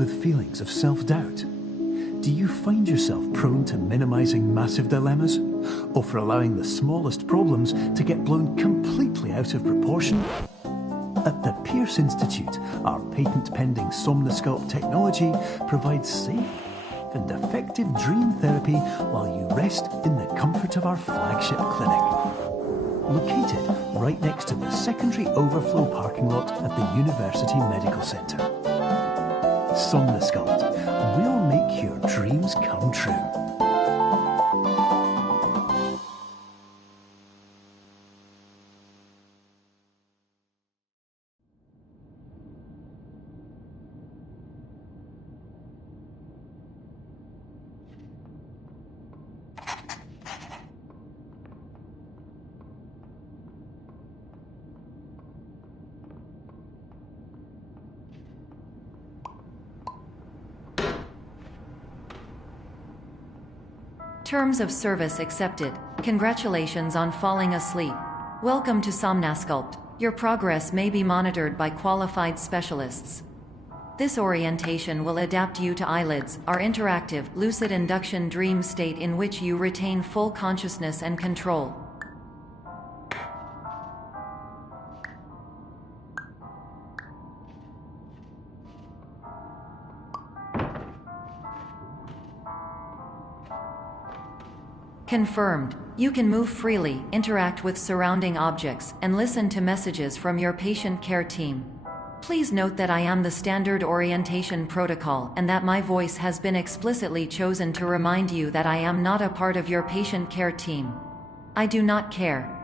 with feelings of self-doubt? Do you find yourself prone to minimizing massive dilemmas, or for allowing the smallest problems to get blown completely out of proportion? At the Pierce Institute, our patent-pending Somnosculpt technology provides safe and effective dream therapy while you rest in the comfort of our flagship clinic. Located right next to the secondary overflow parking lot at the University Medical Centre. Somnosculpt will make your dreams come true. Terms of service accepted. Congratulations on falling asleep. Welcome to Somnosculpt. Your progress may be monitored by qualified specialists. This orientation will adapt you to eyelids, our interactive, lucid induction dream state in which you retain full consciousness and control. Confirmed. You can move freely, interact with surrounding objects, and listen to messages from your patient care team. Please note that I am the standard orientation protocol and that my voice has been explicitly chosen to remind you that I am not a part of your patient care team. I do not care.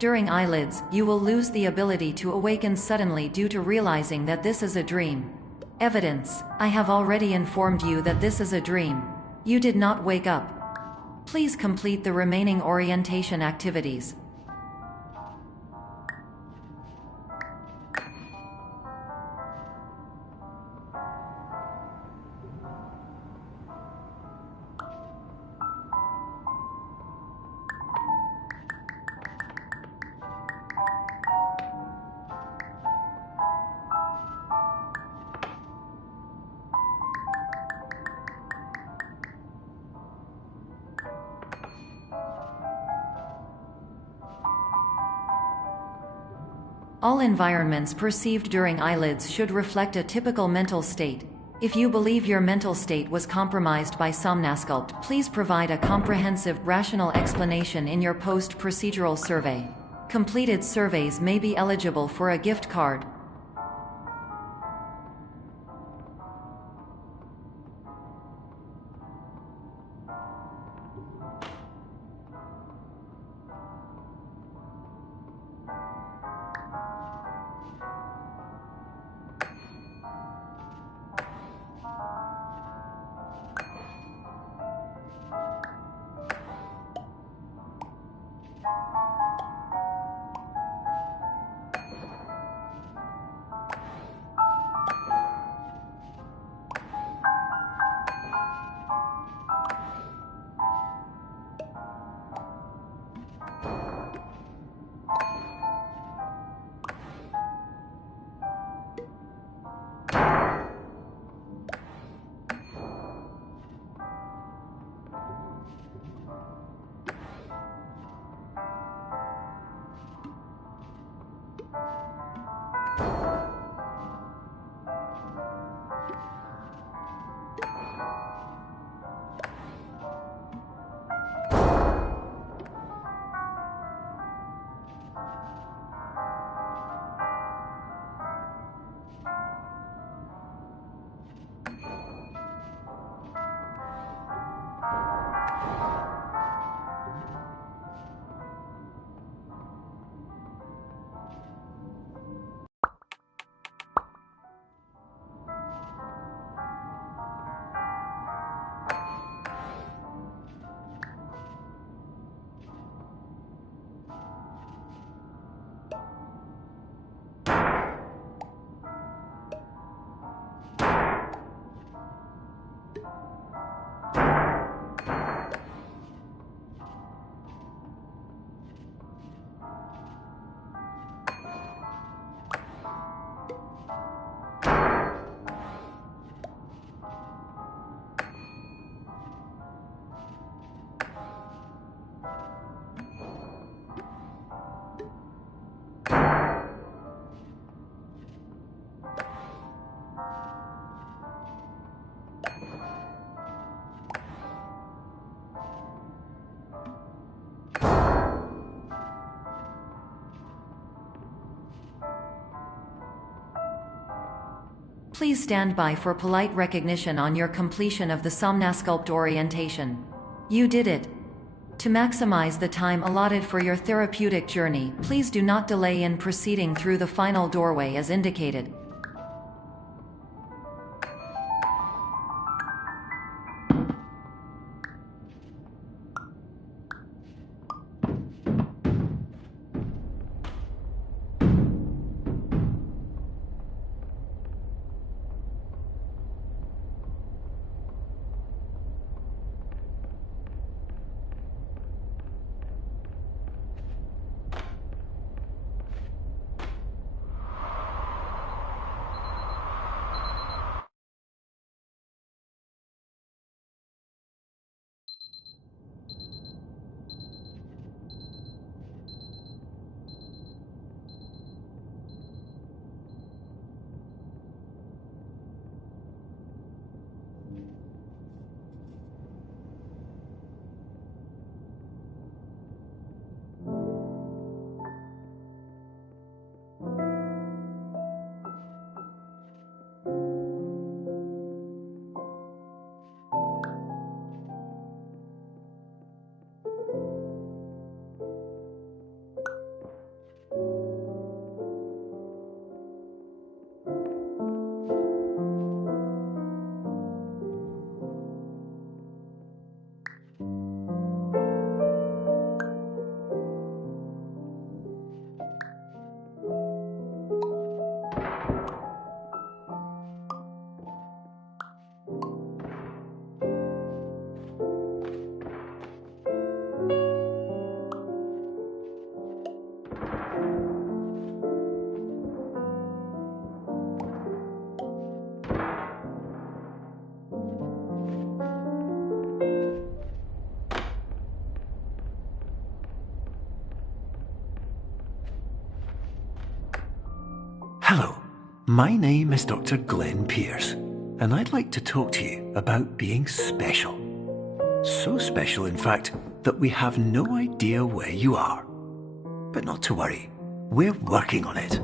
During eyelids, you will lose the ability to awaken suddenly due to realizing that this is a dream. Evidence: I have already informed you that this is a dream. You did not wake up. Please complete the remaining orientation activities. All environments perceived during eyelids should reflect a typical mental state. If you believe your mental state was compromised by Somnosculpt, please provide a comprehensive, rational explanation in your post-procedural survey. Completed surveys may be eligible for a gift card. Please stand by for polite recognition on your completion of the Somnasculpt orientation. You did it! To maximize the time allotted for your therapeutic journey, please do not delay in proceeding through the final doorway as indicated. Hello, my name is Dr. Glenn Pierce, and I'd like to talk to you about being special. So special, in fact, that we have no idea where you are. But not to worry, we're working on it.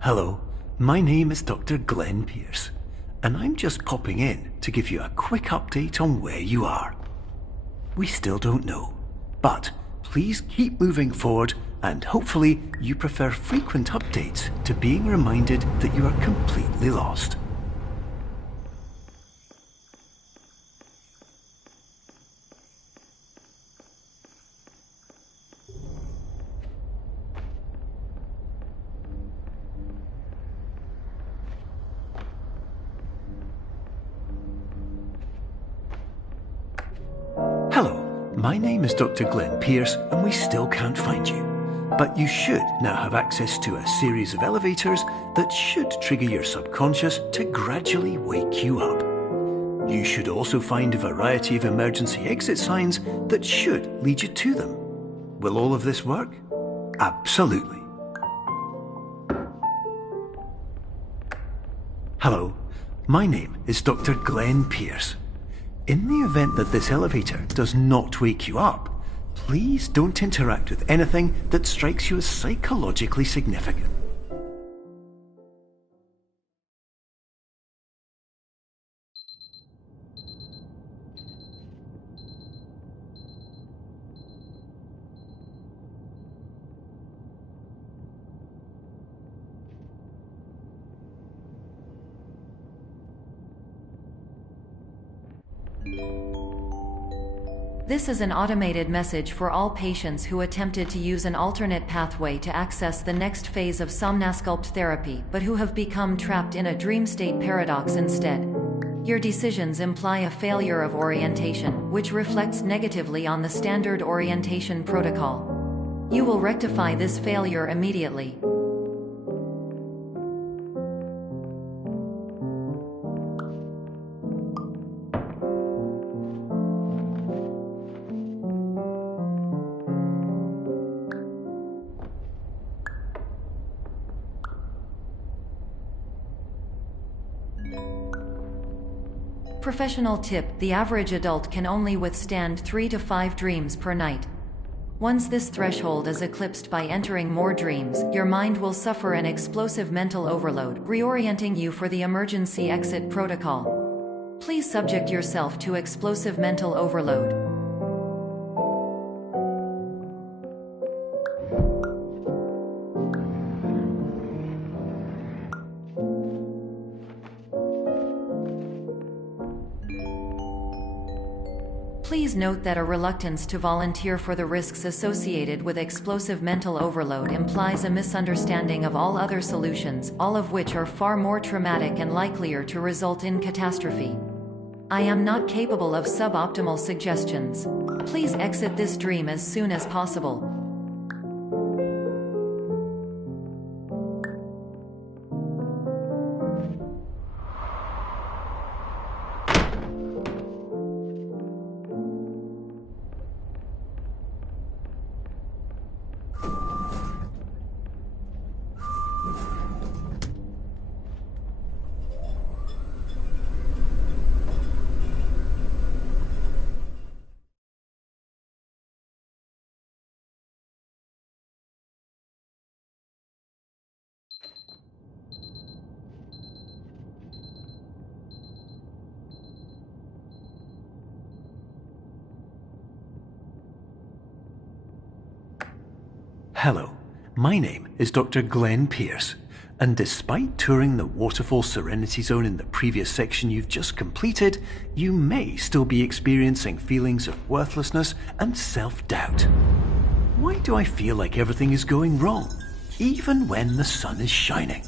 Hello, my name is Dr. Glenn Pierce, and I'm just popping in to give you a quick update on where you are. We still don't know, but please keep moving forward, and hopefully you prefer frequent updates to being reminded that you are completely lost. Hello, my name is Dr. Glenn Pierce, and we still can't find you. But you should now have access to a series of elevators that should trigger your subconscious to gradually wake you up. You should also find a variety of emergency exit signs that should lead you to them. Will all of this work? Absolutely. Hello, my name is Dr. Glenn Pierce. In the event that this elevator does not wake you up, please don't interact with anything that strikes you as psychologically significant. This is an automated message for all patients who attempted to use an alternate pathway to access the next phase of somnasculpt therapy but who have become trapped in a dream state paradox instead. Your decisions imply a failure of orientation, which reflects negatively on the standard orientation protocol. You will rectify this failure immediately. Professional tip: the average adult can only withstand 3 to 5 dreams per night. Once this threshold is eclipsed by entering more dreams, your mind will suffer an explosive mental overload, reorienting you for the emergency exit protocol. Please subject yourself to explosive mental overload. Please note that a reluctance to volunteer for the risks associated with explosive mental overload implies a misunderstanding of all other solutions, all of which are far more traumatic and likelier to result in catastrophe. I am not capable of suboptimal suggestions. Please exit this dream as soon as possible. Hello, my name is Dr. Glenn Pierce, and despite touring the Waterfall Serenity Zone in the previous section you've just completed, you may still be experiencing feelings of worthlessness and self-doubt. Why do I feel like everything is going wrong, even when the sun is shining?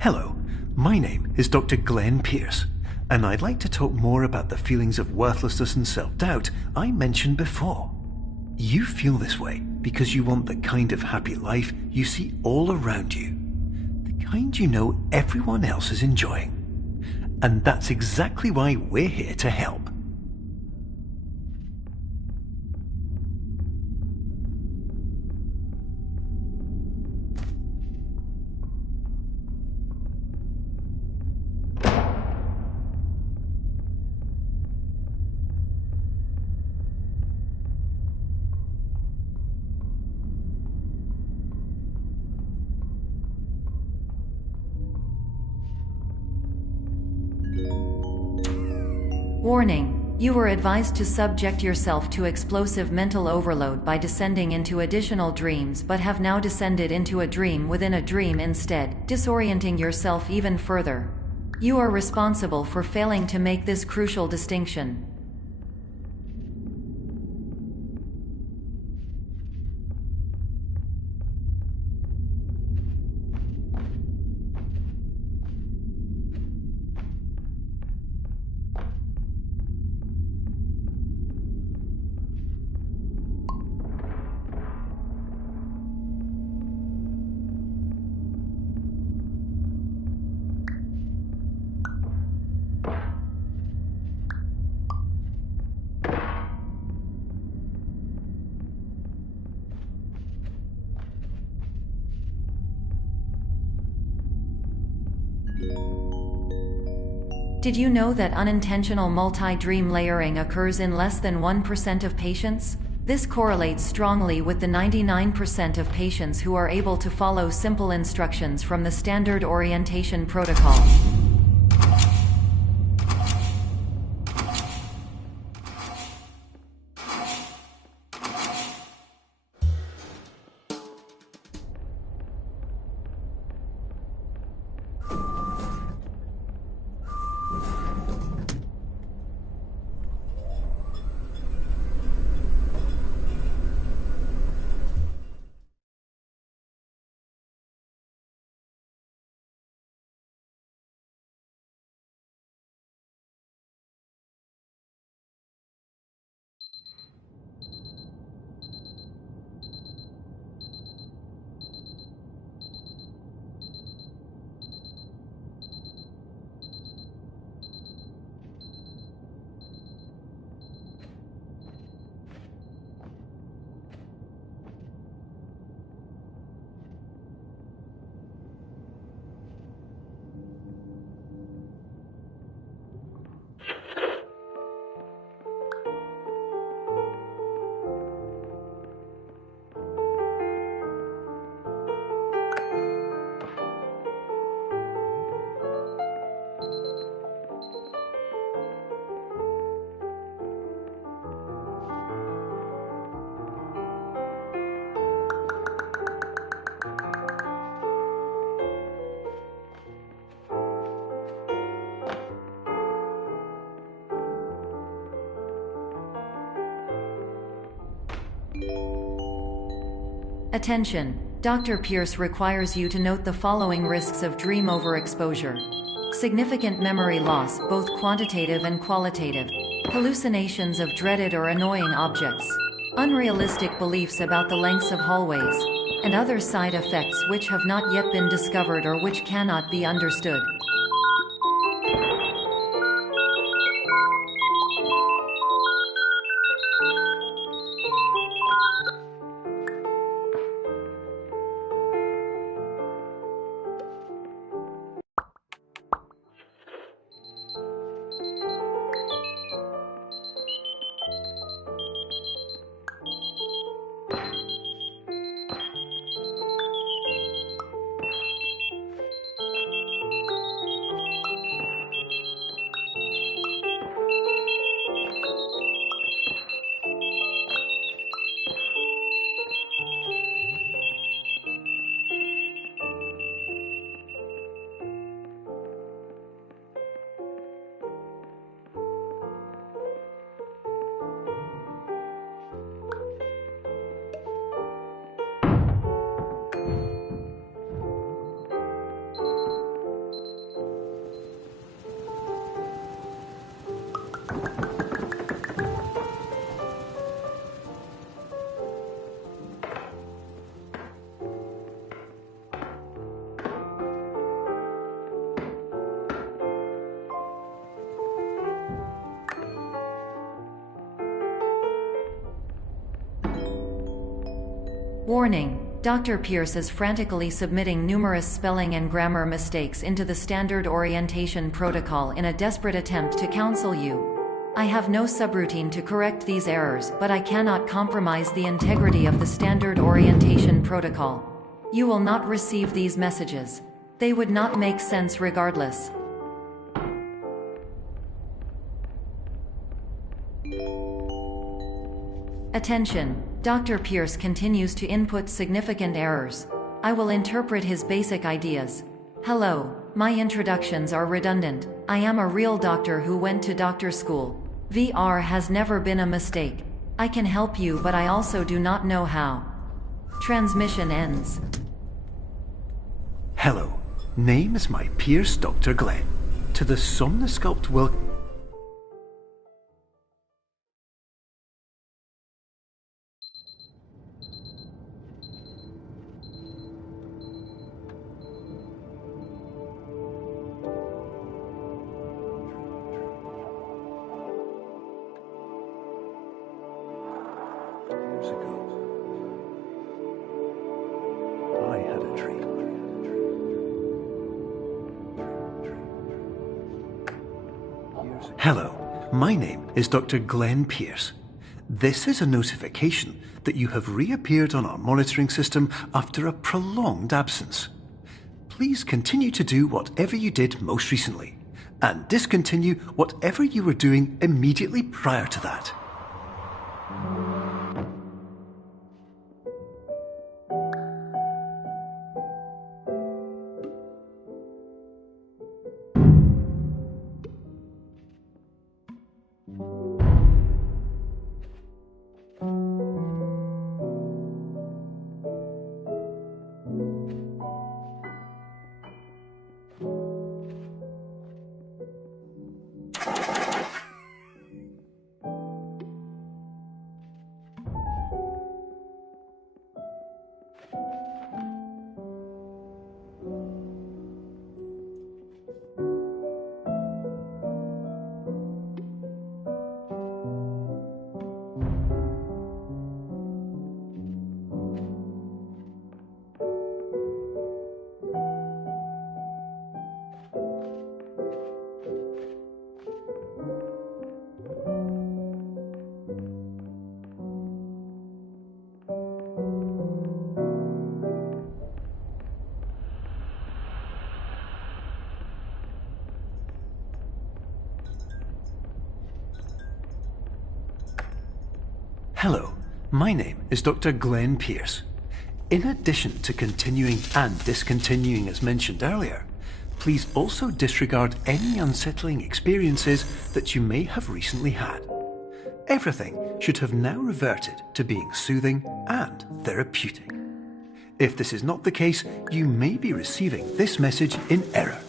Hello, my name is Dr. Glenn Pierce, and I'd like to talk more about the feelings of worthlessness and self-doubt I mentioned before. You feel this way because you want the kind of happy life you see all around you, the kind you know everyone else is enjoying. And that's exactly why we're here to help. Warning: you were advised to subject yourself to explosive mental overload by descending into additional dreams, but have now descended into a dream within a dream instead, disorienting yourself even further. You are responsible for failing to make this crucial distinction. Did you know that unintentional multi-dream layering occurs in less than 1% of patients? This correlates strongly with the 99% of patients who are able to follow simple instructions from the standard orientation protocol. Attention! Dr. Pierce requires you to note the following risks of dream overexposure. Significant memory loss, both quantitative and qualitative. Hallucinations of dreaded or annoying objects. Unrealistic beliefs about the lengths of hallways. And other side effects which have not yet been discovered or which cannot be understood. Warning: Dr. Pierce is frantically submitting numerous spelling and grammar mistakes into the standard orientation protocol in a desperate attempt to counsel you. I have no subroutine to correct these errors, but I cannot compromise the integrity of the standard orientation protocol. You will not receive these messages. They would not make sense regardless. Attention, Dr. Pierce continues to input significant errors. I will interpret his basic ideas. Hello, my introductions are redundant. I am a real doctor who went to doctor school. VR has never been a mistake. I can help you, but I also do not know how. Transmission ends. Hello, name is my Pierce Dr. Glenn. To the Somnosculpt will... Years ago, I had a dream. Hello, my name is Dr. Glenn Pierce. This is a notification that you have reappeared on our monitoring system after a prolonged absence. Please continue to do whatever you did most recently, and discontinue whatever you were doing immediately prior to that. Hello, my name is Dr. Glenn Pierce. In addition to continuing and discontinuing as mentioned earlier, please also disregard any unsettling experiences that you may have recently had. Everything should have now reverted to being soothing and therapeutic. If this is not the case, you may be receiving this message in error.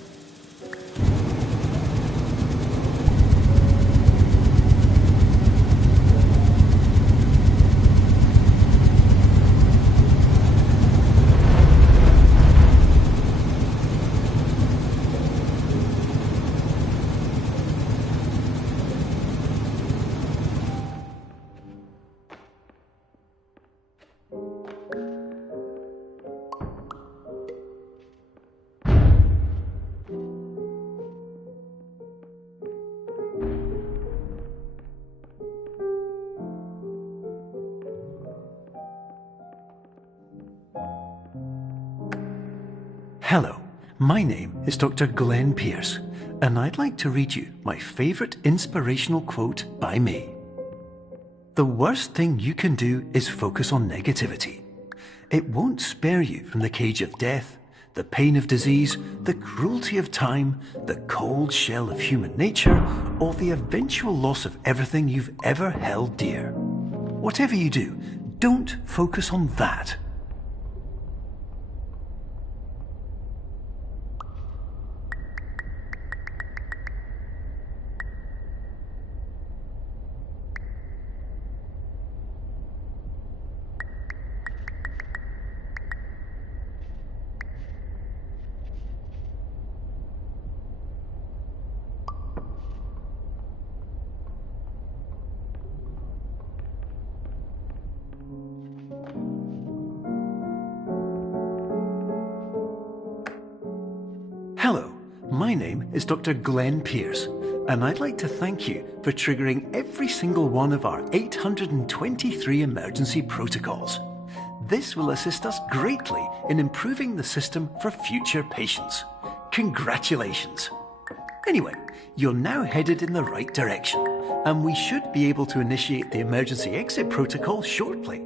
Hello, my name is Dr. Glenn Pierce, and I'd like to read you my favourite inspirational quote by me. The worst thing you can do is focus on negativity. It won't spare you from the cage of death, the pain of disease, the cruelty of time, the cold shell of human nature, or the eventual loss of everything you've ever held dear. Whatever you do, don't focus on that. Hello, my name is Dr. Glenn Pierce, and I'd like to thank you for triggering every single one of our 823 emergency protocols. This will assist us greatly in improving the system for future patients. Congratulations! Anyway, you're now headed in the right direction, and we should be able to initiate the emergency exit protocol shortly.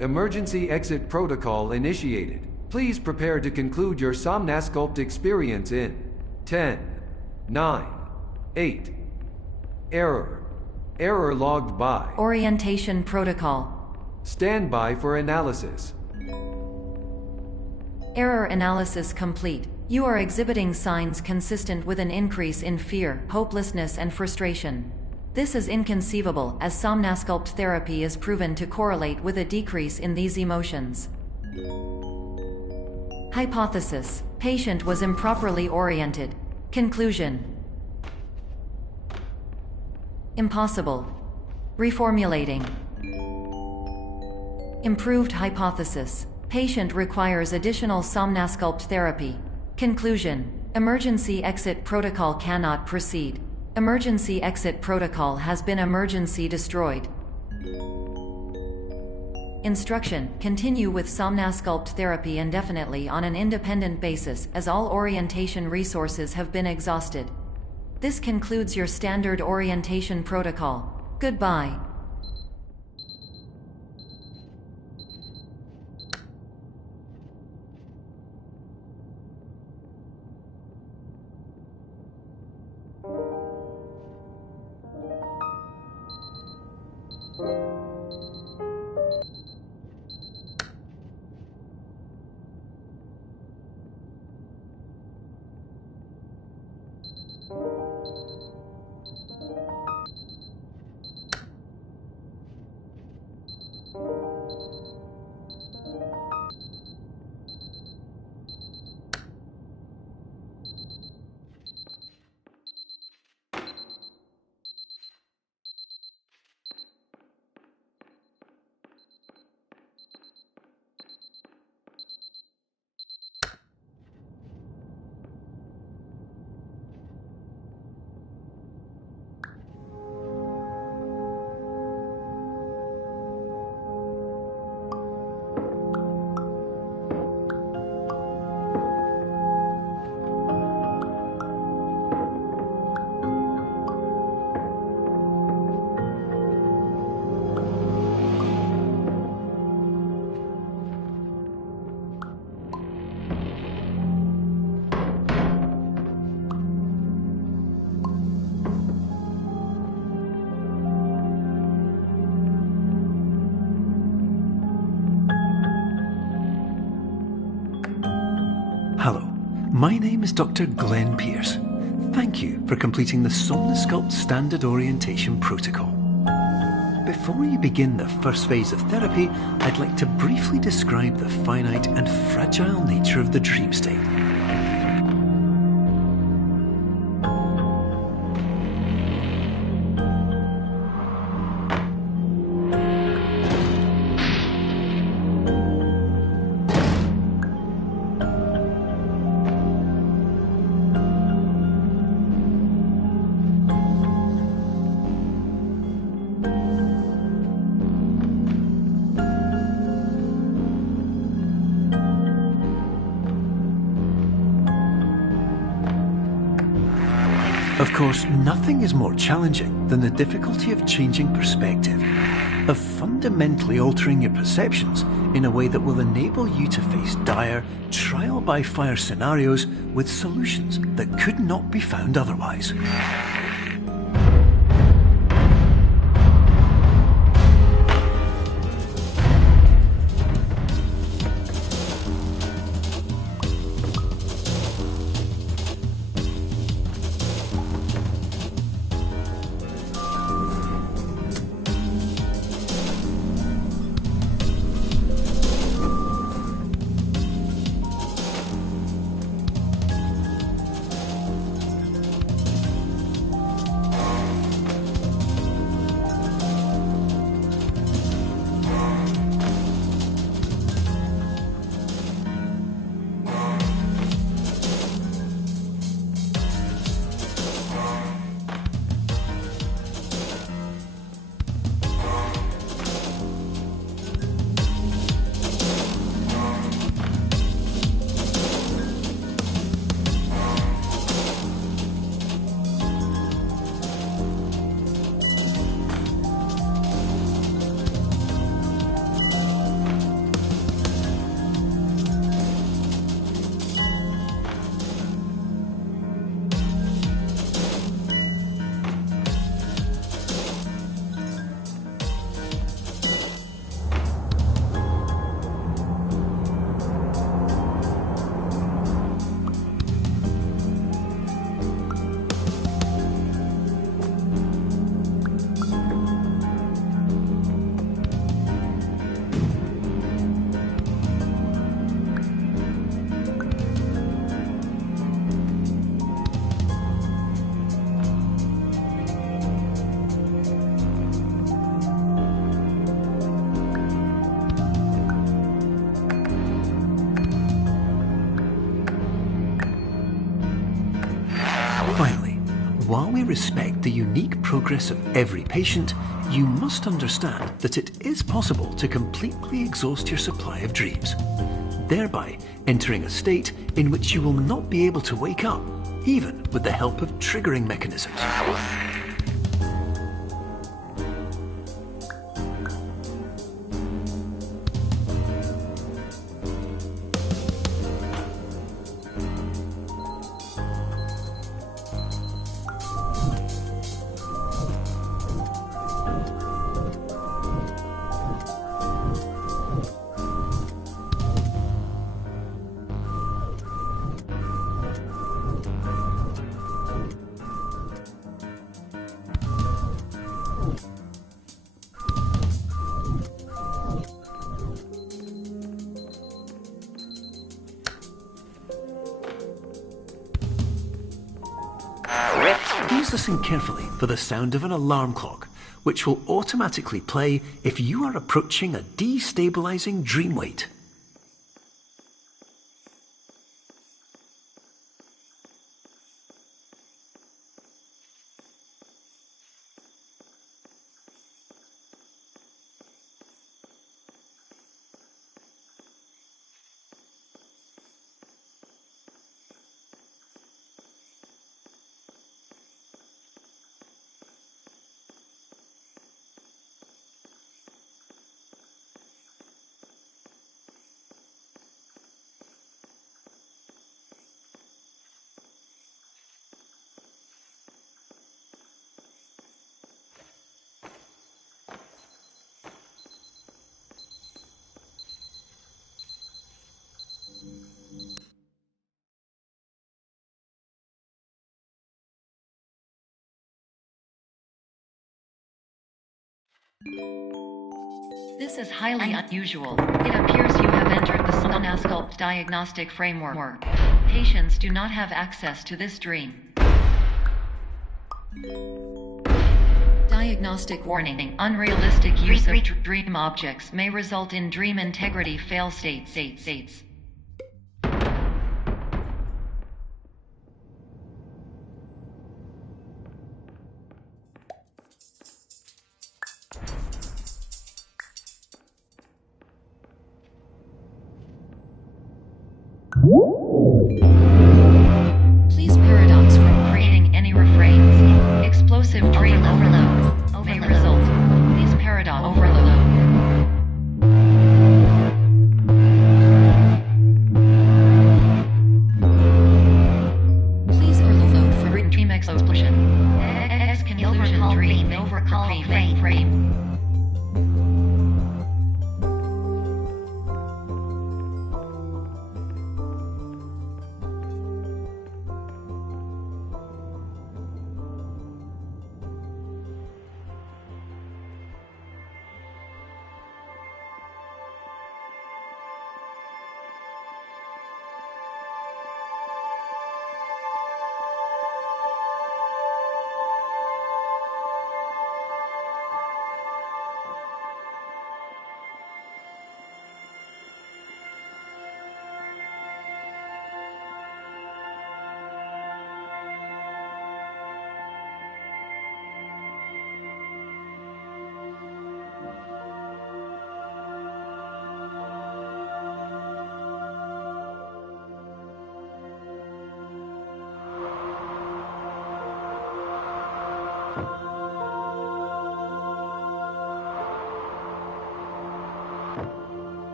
Emergency exit protocol initiated. Please prepare to conclude your Somnasculpt experience in 10, 9, 8. Error. Error logged by. Orientation protocol. Stand by for analysis. Error analysis complete. You are exhibiting signs consistent with an increase in fear, hopelessness, and frustration. This is inconceivable, as Somnasculpt therapy is proven to correlate with a decrease in these emotions. Hypothesis: patient was improperly oriented. Conclusion: impossible. Reformulating. Improved hypothesis: patient requires additional Somnasculpt therapy. Conclusion: emergency exit protocol cannot proceed. Emergency exit protocol has been emergency destroyed. Instruction: continue with Somnasculpt therapy indefinitely on an independent basis, as all orientation resources have been exhausted. This concludes your standard orientation protocol. Goodbye. Hello, my name is Dr. Glenn Pierce. Thank you for completing the Somnosculpt Standard Orientation Protocol. Before you begin the first phase of therapy, I'd like to briefly describe the finite and fragile nature of the dream state. Of course, nothing is more challenging than the difficulty of changing perspective, of fundamentally altering your perceptions in a way that will enable you to face dire, trial-by-fire scenarios with solutions that could not be found otherwise. Finally, while we respect the unique progress of every patient, you must understand that it is possible to completely exhaust your supply of dreams, thereby entering a state in which you will not be able to wake up, even with the help of triggering mechanisms. listen carefully for the sound of an alarm clock, which will automatically play if you are approaching a destabilizing dream weight. This is highly unusual. It appears you have entered the Somnasculpt diagnostic framework. Patients do not have access to this dream. Diagnostic warning. Unrealistic use of dream objects may result in dream integrity fail states. Please paradox from creating any refrains. Explosive dream overload may result. Please paradox overload. Please overload for dream explosion. Exclusion dream overcall frame.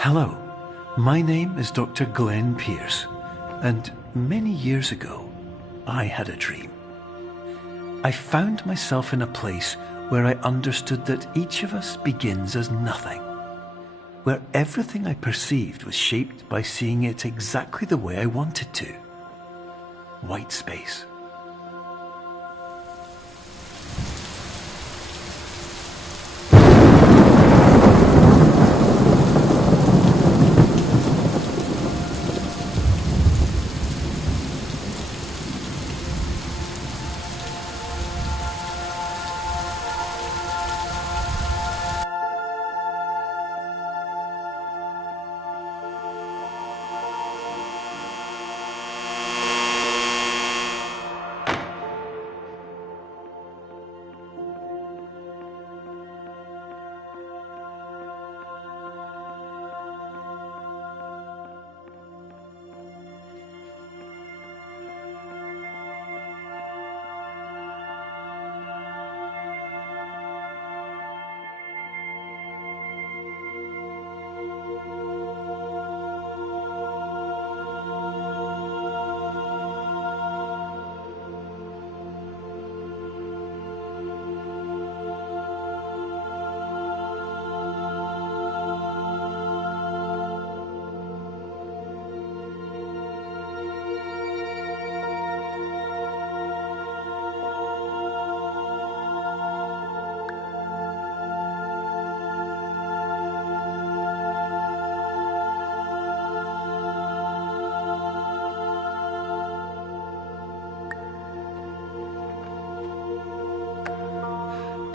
Hello, my name is Dr. Glenn Pierce, and many years ago, I had a dream. I found myself in a place where I understood that each of us begins as nothing, where everything I perceived was shaped by seeing it exactly the way I wanted to. White space.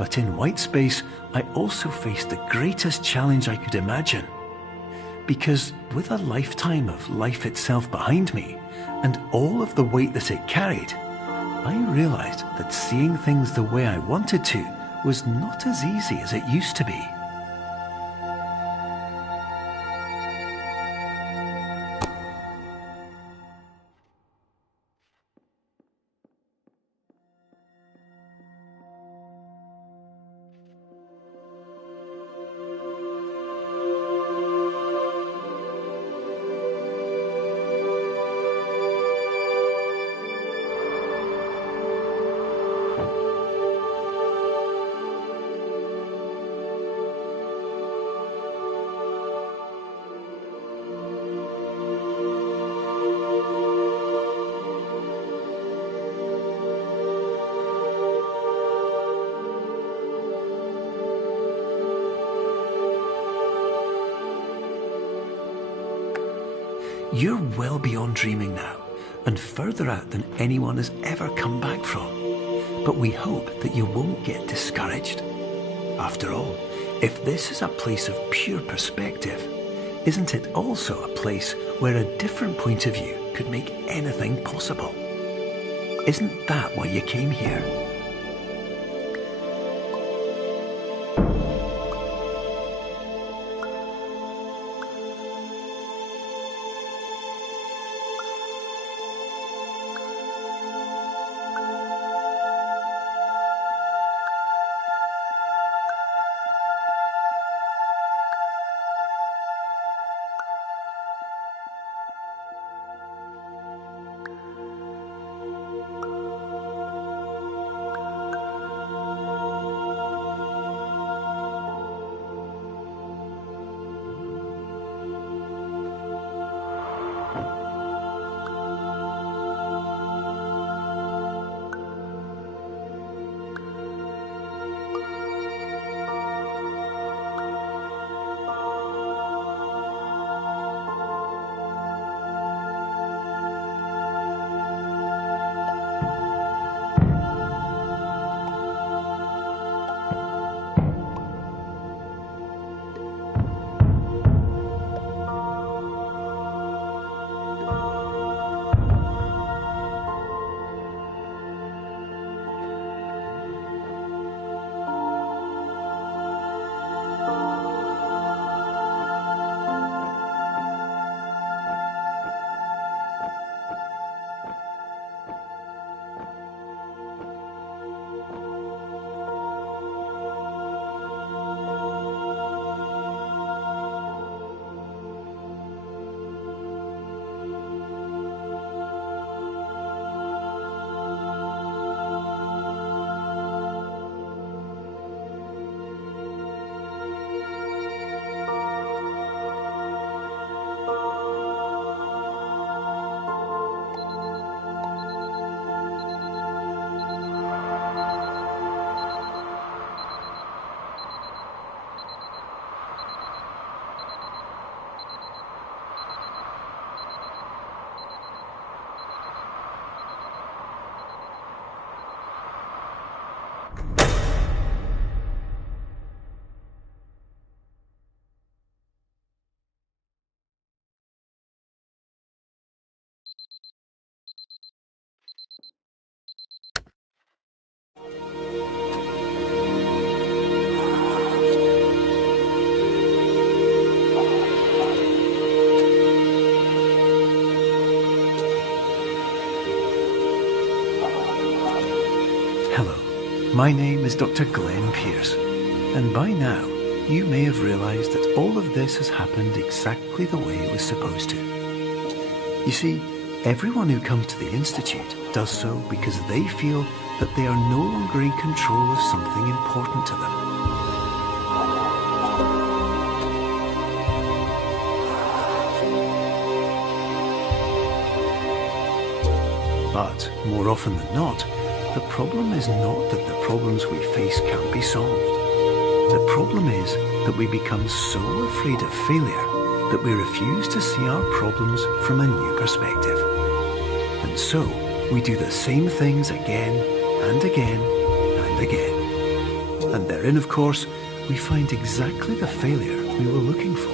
But in white space, I also faced the greatest challenge I could imagine. Because with a lifetime of life itself behind me, and all of the weight that it carried, I realized that seeing things the way I wanted to was not as easy as it used to be. You're well beyond dreaming now, and further out than anyone has ever come back from. But we hope that you won't get discouraged. After all, if this is a place of pure perspective, isn't it also a place where a different point of view could make anything possible? Isn't that why you came here? My name is Dr. Glenn Pierce, and by now you may have realised that all of this has happened exactly the way it was supposed to. You see, everyone who comes to the Institute does so because they feel that they are no longer in control of something important to them. But more often than not, the problem is not that the problems we face can't be solved. The problem is that we become so afraid of failure that we refuse to see our problems from a new perspective. And so we do the same things again and again and again. And therein, of course, we find exactly the failure we were looking for.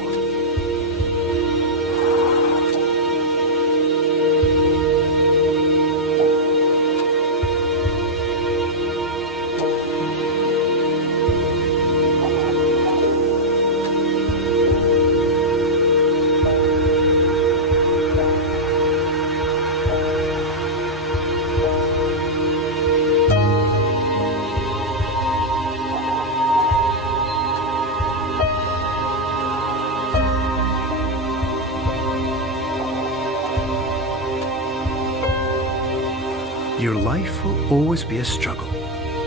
Your life will always be a struggle,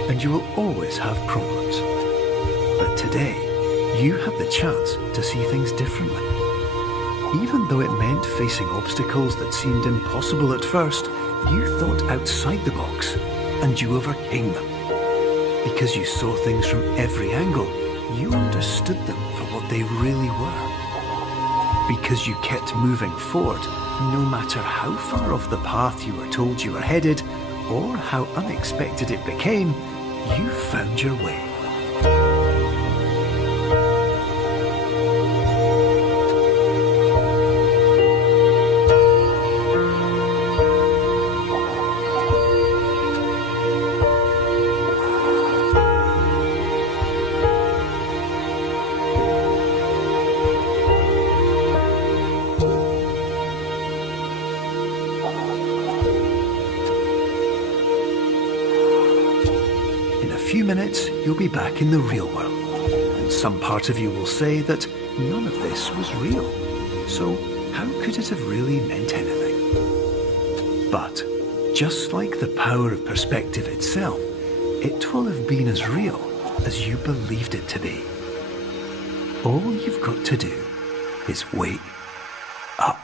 and you will always have problems. But today, you have the chance to see things differently. Even though it meant facing obstacles that seemed impossible at first, you thought outside the box, and you overcame them. Because you saw things from every angle, you understood them for what they really were. Because you kept moving forward, no matter how far off the path you were told you were headed, or how unexpected it became, you found your way. In a few minutes, you'll be back in the real world, and some part of you will say that none of this was real. So how could it have really meant anything? But just like the power of perspective itself, it will have been as real as you believed it to be. All you've got to do is wake up.